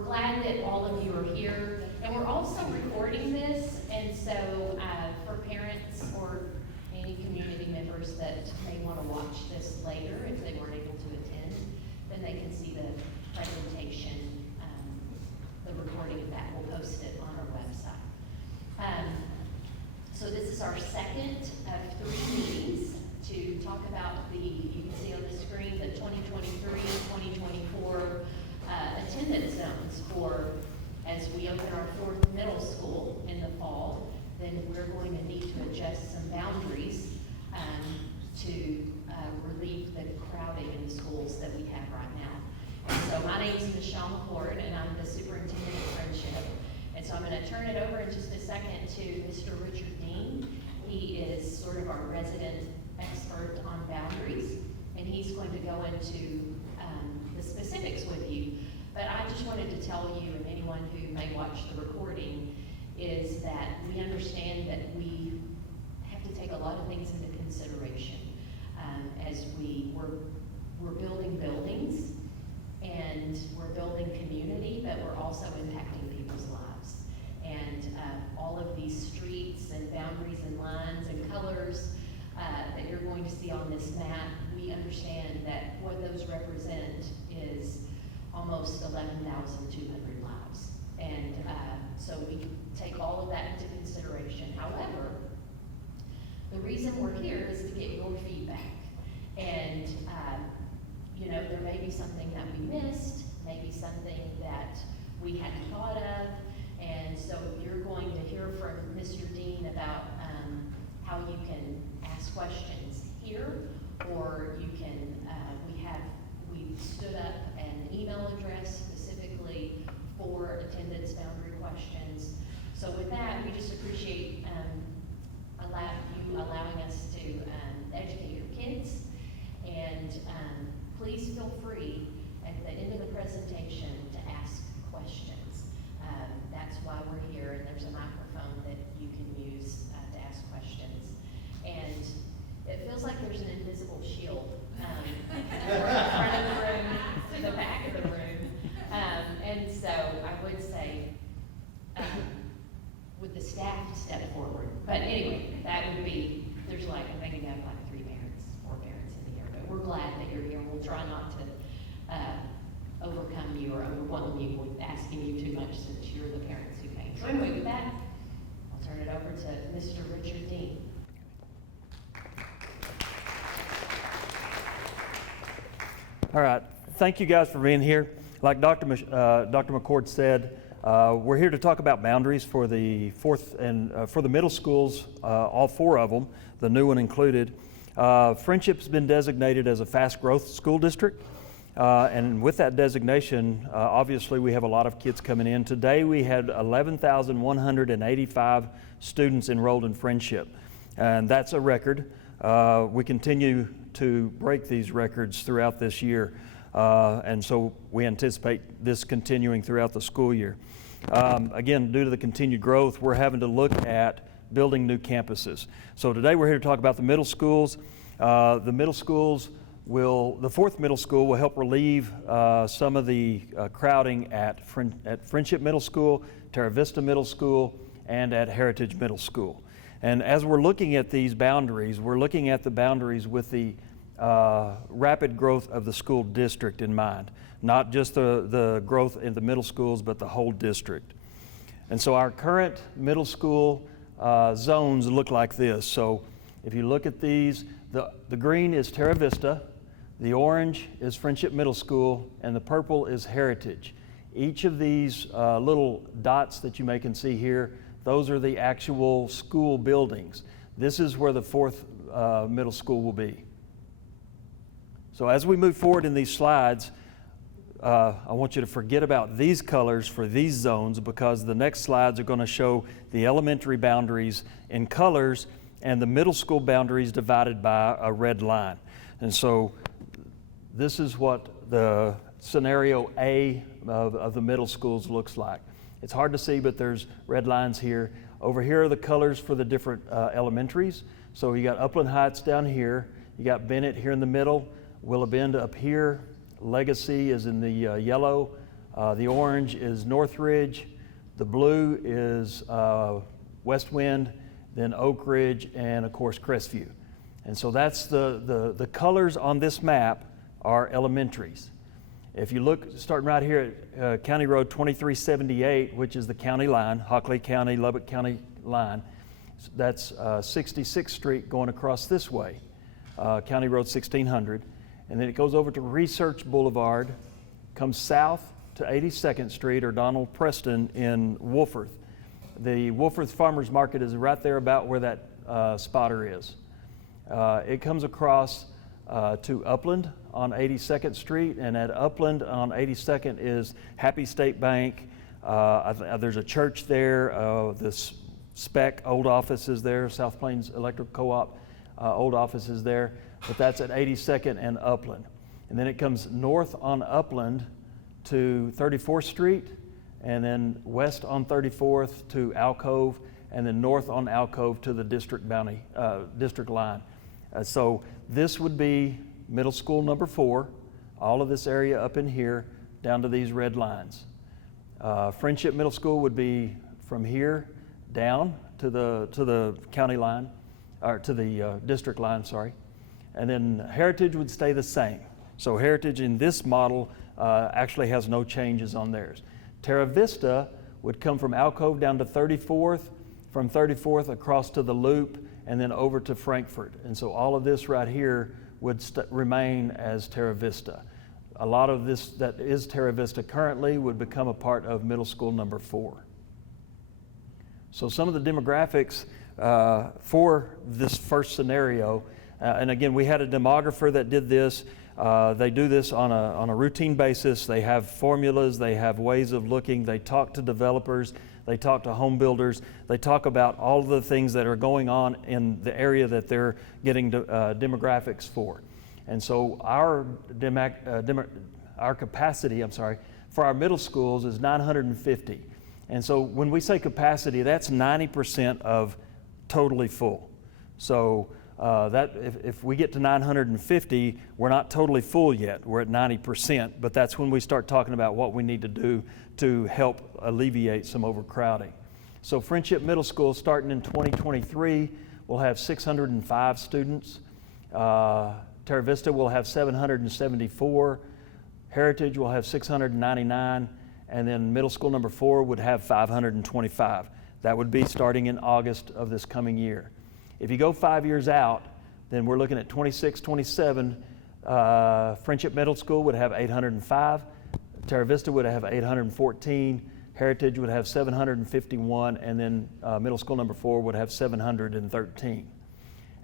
we're glad that all of you are here. And we're also recording this, and so for parents or any community members that may want to watch this later, if they weren't able to attend, then they can see the presentation, the recording of that. We'll post it on our website. So this is our second of 3 meetings to talk about you can see on the screen, the 2023-2024 attendance zones as we open our 4th middle school in the fall. Then we're going to need to adjust some boundaries to relieve the crowding in the schools that we have right now. And so my name is Michelle McCord, and I'm the superintendent of Frenship. And so I'm going to turn it over in just a second to Mr. Richard Dean. He is sort of our resident expert on boundaries, and he's going to go into the specifics with you. But I just wanted to tell you, and anyone who may watch the recording, is that we understand that we have to take a lot of things into consideration as we're building buildings, and we're building community, but we're also impacting people's lives. And all of these streets and boundaries and lines and colors that you're going to see on this map, we understand that what those represent is almost 11,200 lives. And so we take all of that into consideration. However, the reason we're here is to get your feedback. And there may be something that we missed, maybe something that we hadn't thought of. And so you're going to hear from Mr. Dean about how you can ask questions here, or you can, we stood up an email address specifically for attendance boundary questions. So with that, we just appreciate you allowing us to educate your kids. And please feel free at the end of the presentation to ask questions. That's why we're here, and there's a microphone that you can use to ask questions. And it feels like there's an invisible shield from the front of the room to the back of the room. And so I would say, would the staff step forward? But anyway, that would be, there's I think we have 4 parents in here, but we're glad that you're here. We'll try not to overcome you or overwhelm you with asking you too much, since you're the parents who came. So anyway, with that, I'll turn it over to Mr. Richard Dean. All right, thank you guys for being here. Like Dr. McCord said, we're here to talk about boundaries for the 4th and for the middle schools, all 4 of them, the new one included. Frenship's been designated as a fast growth school district, and with that designation, obviously we have a lot of kids coming in. Today we had 11,185 students enrolled in Frenship, and that's a record. We continue to break these records throughout this year, and so we anticipate this continuing throughout the school year. Again, due to the continued growth, we're having to look at building new campuses. So today we're here to talk about the middle schools. The 4th middle school will help relieve some of the crowding at Frenship Middle School, Terra Vista Middle School, and at Heritage Middle School. And as we're looking at these boundaries, we're looking at the boundaries with the rapid growth of the school district in mind, not just the growth in the middle schools, but the whole district. And so our current middle school zones look like this. So if you look at these, the green is Terra Vista, the orange is Frenship Middle School, and the purple is Heritage. Each of these little dots that you can see here, those are the actual school buildings. This is where the 4th middle school will be. So as we move forward in these slides, I want you to forget about these colors for these zones, because the next slides are going to show the elementary boundaries in colors and the middle school boundaries divided by a red line. And so this is what the scenario A of the middle schools looks like. It's hard to see, but there's red lines here. Over here are the colors for the different elementaries. So you got Upland Heights down here, you got Bennett here in the middle, Willow Bend up here, Legacy is in the yellow, The orange is Northridge, the blue is West Wind, then Oak Ridge, and of course Crestview. And so that's the colors on this map are elementaries. If you look, starting right here at County Road 2378, which is the county line, Hockley County, Lubbock County line, that's 66th Street going across this way, County Road 1600, and then it goes over to Research Boulevard, comes south to 82nd Street or Donald Preston in Wolforth. The Wolforth Farmers Market is right there about where that spotter is. It comes across to Upland on 82nd Street, and at Upland on 82nd is Happy State Bank. There's a church there. The SPEC old office is there, South Plains Electric Co-op old office is there, but that's at 82nd and Upland. And then it comes north on Upland to 34th Street, and then west on 34th to Alcove, and then north on Alcove to the district line. So this would be middle school number 4, all of this area up in here down to these red lines. Frenship Middle School would be from here down to the county line, or to the district line, sorry. And then Heritage would stay the same. So Heritage in this model actually has no changes on theirs. Terra Vista would come from Alcove down to 34th, from 34th across to the Loop, and then over to Frankfort. And so all of this right here would remain as Terra Vista. A lot of this that is Terra Vista currently would become a part of middle school number 4. So some of the demographics for this first scenario, and again, we had a demographer that did this. They do this on a routine basis. They have formulas, they have ways of looking, they talk to developers, they talk to home builders, they talk about all of the things that are going on in the area that they're getting demographics for. And so our capacity, for our middle schools is 950. And so when we say capacity, that's 90% of totally full. So that if we get to 950, we're not totally full yet. We're at 90%, but that's when we start talking about what we need to do to help alleviate some overcrowding. So Frenship Middle School, starting in 2023, will have 605 students. Terra Vista will have 774. Heritage will have 699. And then middle school number 4 would have 525. That would be starting in August of this coming year. If you go 5 years out, then we're looking at 26, 27. Frenship Middle School would have 805. Terra Vista would have 814. Heritage would have 751. And then middle school number 4 would have 713.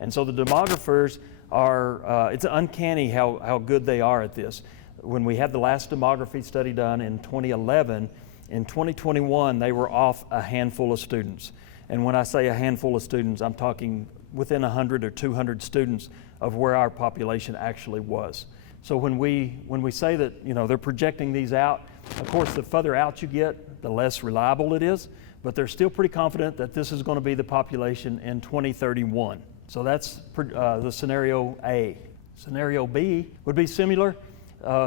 And so the demographers are, it's uncanny how good they are at this. When we had the last demography study done in 2011, in 2021, they were off a handful of students. And when I say a handful of students, I'm talking within 100 or 200 students of where our population actually was. So when we say that, they're projecting these out, of course, the further out you get, the less reliable it is, but they're still pretty confident that this is going to be the population in 2031. So that's the scenario A. Scenario B would be similar.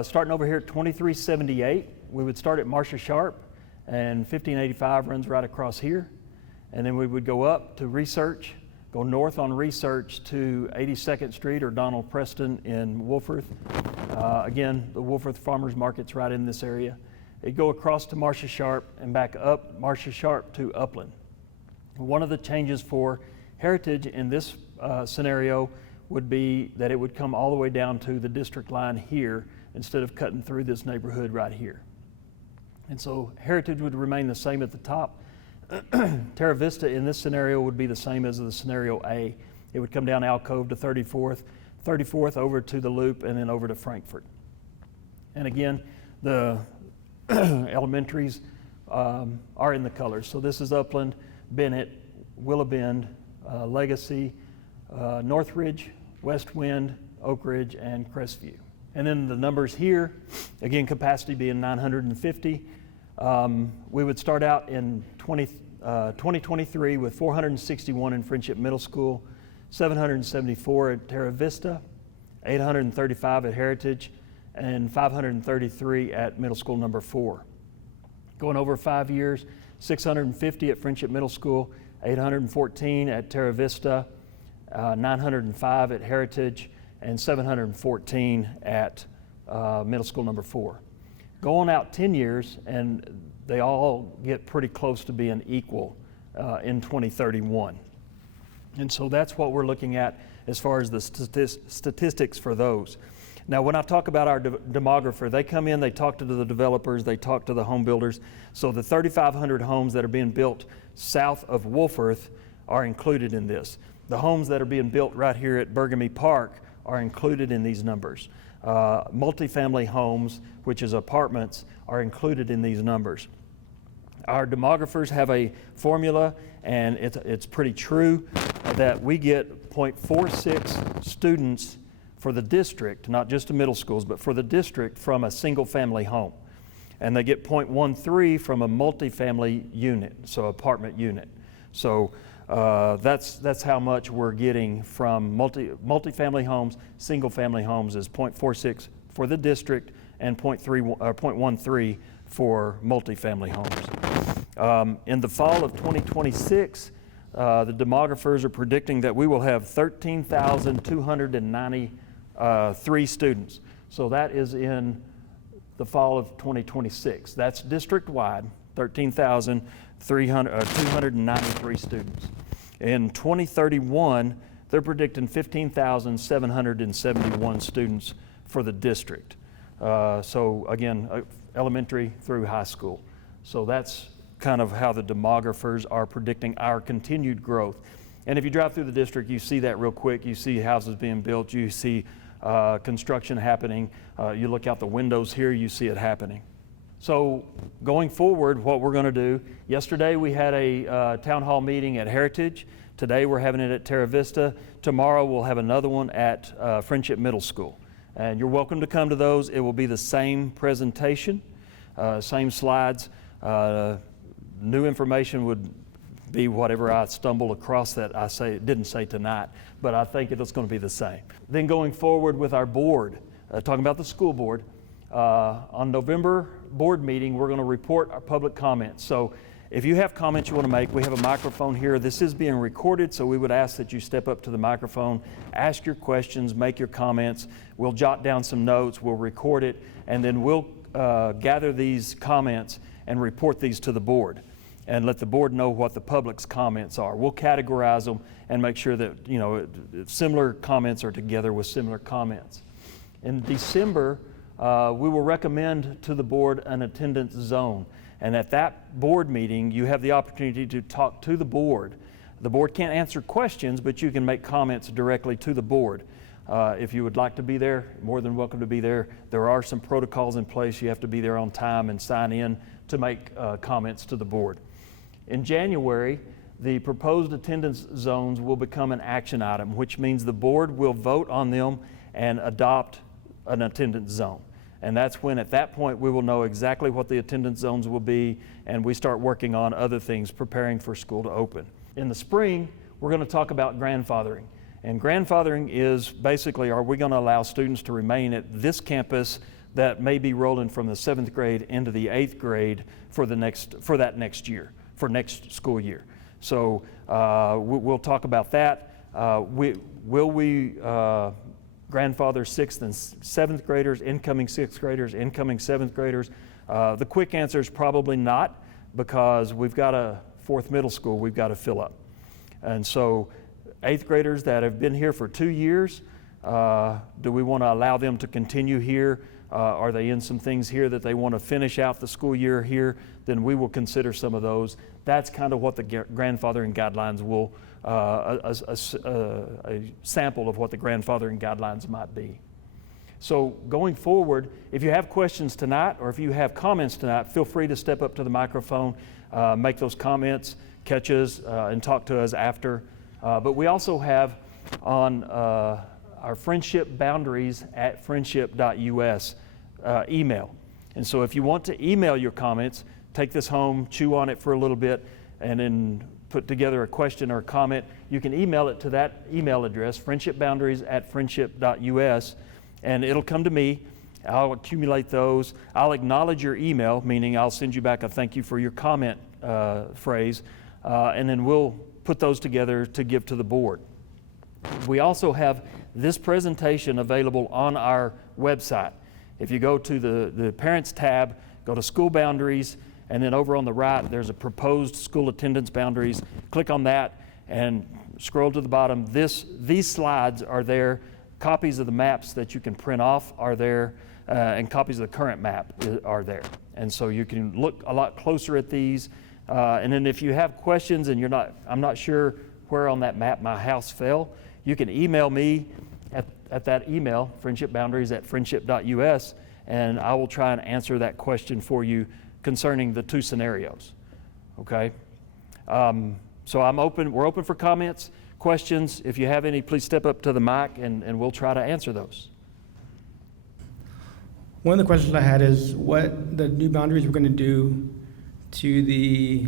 Starting over here at 2378, we would start at Marcia Sharp, and 1585 runs right across here. And then we would go up to Research, go north on Research to 82nd Street or Donald Preston in Wolforth. Again, the Wolforth Farmers Market's right in this area. It'd go across to Marcia Sharp and back up Marcia Sharp to Upland. One of the changes for Heritage in this scenario would be that it would come all the way down to the district line here instead of cutting through this neighborhood right here. And so Heritage would remain the same at the top. Terra Vista in this scenario would be the same as the scenario A. It would come down Alcove to 34th, 34th over to the Loop, and then over to Frankfort. And again, the elementaries are in the colors. So this is Upland, Bennett, Willow Bend, Legacy, Northridge, West Wind, Oak Ridge, and Crestview. And then the numbers here, again, capacity being 950. We would start out in 2023 with 461 in Frenship Middle School, 774 at Terra Vista, 835 at Heritage, and 533 at middle school number 4. Going over 5 years, 650 at Frenship Middle School, 814 at Terra Vista, 905 at Heritage, and 714 at middle school number 4. Going out 10 years, and they all get pretty close to being equal in 2031. And so that's what we're looking at as far as the statistics for those. Now, when I talk about our demographer, they come in, they talk to the developers, they talk to the home builders. So the 3,500 homes that are being built south of Wolfforth are included in this. The homes that are being built right here at Burgamy Park are included in these numbers. Multifamily homes, which is apartments, are included in these numbers. Our demographers have a formula, and it's pretty true, that we get 0.46 students for the district, not just the middle schools, but for the district from a single family home. And they get 0.13 from a multifamily unit, so apartment unit. So that's how much we're getting from multifamily homes. Single family homes is 0.46 for the district and 0.13 for multifamily homes. In the fall of 2026, the demographers are predicting that we will have 13,293 students. So that is in the fall of 2026. That's district-wide, 13,293 students. In 2031, they're predicting 15,771 students for the district. So again, elementary through high school. So that's kind of how the demographers are predicting our continued growth. And if you drive through the district, you see that real quick. You see houses being built, you see construction happening. You look out the windows here, you see it happening. So going forward, what we're going to do, yesterday we had a town hall meeting at Heritage. Today we're having it at Terra Vista. Tomorrow we'll have another one at Frenship Middle School. And you're welcome to come to those. It will be the same presentation, same slides. New information would be whatever I stumble across that I didn't say tonight, but I think it's going to be the same. Then going forward with our board, talking about the school board, on November board meeting, we're going to report our public comments. So if you have comments you want to make, we have a microphone here. This is being recorded, so we would ask that you step up to the microphone, ask your questions, make your comments. We'll jot down some notes, we'll record it, and then we'll gather these comments and report these to the board and let the board know what the public's comments are. We'll categorize them and make sure that, similar comments are together with similar comments. In December, we will recommend to the board an attendance zone. And at that board meeting, you have the opportunity to talk to the board. The board can't answer questions, but you can make comments directly to the board. If you would like to be there, more than welcome to be there. There are some protocols in place. You have to be there on time and sign in to make comments to the board. In January, the proposed attendance zones will become an action item, which means the board will vote on them and adopt an attendance zone. And that's when, at that point, we will know exactly what the attendance zones will be, and we start working on other things, preparing for school to open. In the spring, we're going to talk about grandfathering. And grandfathering is basically, are we going to allow students to remain at this campus that may be rolling from the 7th grade into the 8th grade for that next year, for next school year. So we'll talk about that. Will we grandfather 6th and 7th graders, incoming 6th graders, incoming 7th graders? The quick answer is probably not, because we've got a 4th middle school we've got to fill up. And so 8th graders that have been here for 2 years, do we want to allow them to continue here? Are they in some things here that they want to finish out the school year here? Then we will consider some of those. That's kind of what the grandfathering guidelines will, a sample of what the grandfathering guidelines might be. So going forward, if you have questions tonight or if you have comments tonight, feel free to step up to the microphone, make those comments, catch us, and talk to us after. But we also have on our Frenship boundaries at friendship.us email. And so if you want to email your comments, take this home, chew on it for a little bit, and then put together a question or a comment. You can email it to that email address, friendshipboundaries@friendship.us, and it'll come to me, I'll accumulate those. I'll acknowledge your email, meaning I'll send you back a thank you for your comment phrase, and then we'll put those together to give to the board. We also have this presentation available on our website. If you go to the Parents tab, go to School Boundaries, and then over on the right, there's a Proposed School Attendance Boundaries. Click on that and scroll to the bottom. These slides are there. Copies of the maps that you can print off are there, and copies of the current map are there. And so you can look a lot closer at these. And then if you have questions and I'm not sure where on that map my house fell, you can email me at that email, friendshipboundaries@friendship.us, and I will try and answer that question for you concerning the two scenarios. Okay? So we're open for comments, questions. If you have any, please step up to the mic and we'll try to answer those. One of the questions I had is what the new boundaries we're going to do to the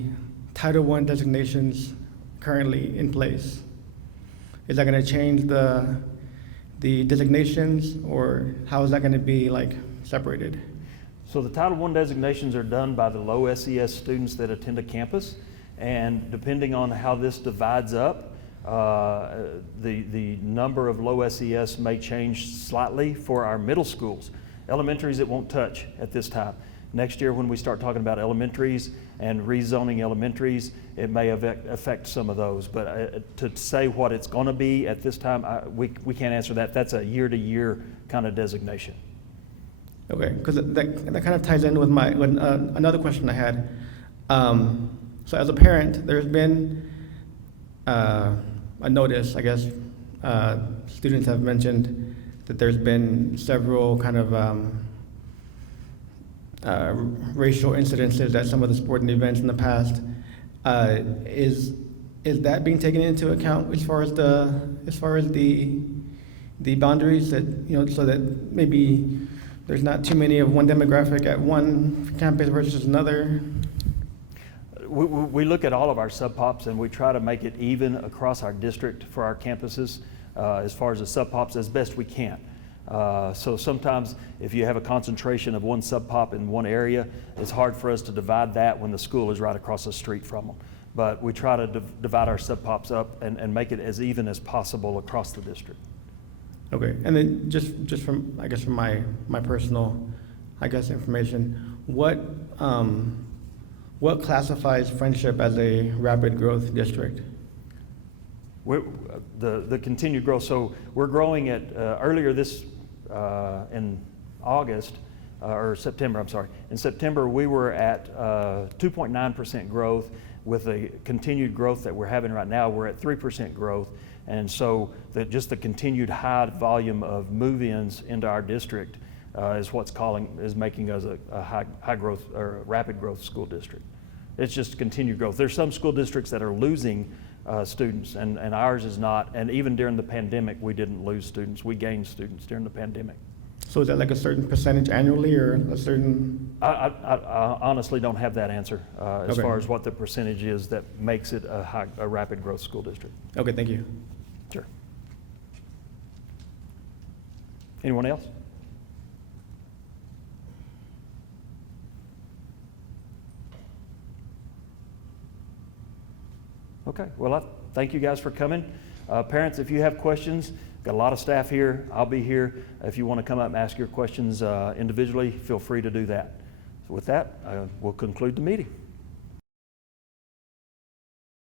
Title I designations currently in place. Is that going to change the designations, or how is that going to be separated? So the Title I designations are done by the low SES students that attend a campus, and depending on how this divides up, the number of low SES may change slightly for our middle schools. Elementaries it won't touch at this time. Next year when we start talking about elementaries and rezoning elementaries, it may affect some of those. But to say what it's going to be at this time, we can't answer that. That's a year-to-year kind of designation. Okay, because that kind of ties in with another question I had. So as a parent, there's been a notice, I guess, students have mentioned that there's been several kind of racial incidences at some of the sporting events in the past. Is that being taken into account as far as the boundaries that so that maybe there's not too many of one demographic at one campus versus another? We look at all of our sub-pops and we try to make it even across our district for our campuses as far as the sub-pops as best we can. So sometimes if you have a concentration of one sub-pop in one area, it's hard for us to divide that when the school is right across the street from them. But we try to divide our sub-pops up and make it as even as possible across the district. Okay, and then just from my personal information, what classifies Frenship as a rapid growth district? The continued growth. So we're growing at earlier this in August or September. I'm sorry. In September we were at 2.9% growth. With the continued growth that we're having right now, we're at 3% growth. And so just the continued high volume of move-ins into our district is making us a high growth or rapid growth school district. It's just continued growth. There's some school districts that are losing students, and ours is not. And even during the pandemic, we didn't lose students. We gained students during the pandemic. So is that like a certain percentage annually, or a certain? I honestly don't have that answer as Okay. far as what the percentage is that makes it a rapid growth school district. Okay, thank you. Sure. Anyone else? Okay, well, I thank you guys for coming. Parents, if you have questions, got a lot of staff here. I'll be here. If you want to come up and ask your questions individually, feel free to do that. So with that, we'll conclude the meeting.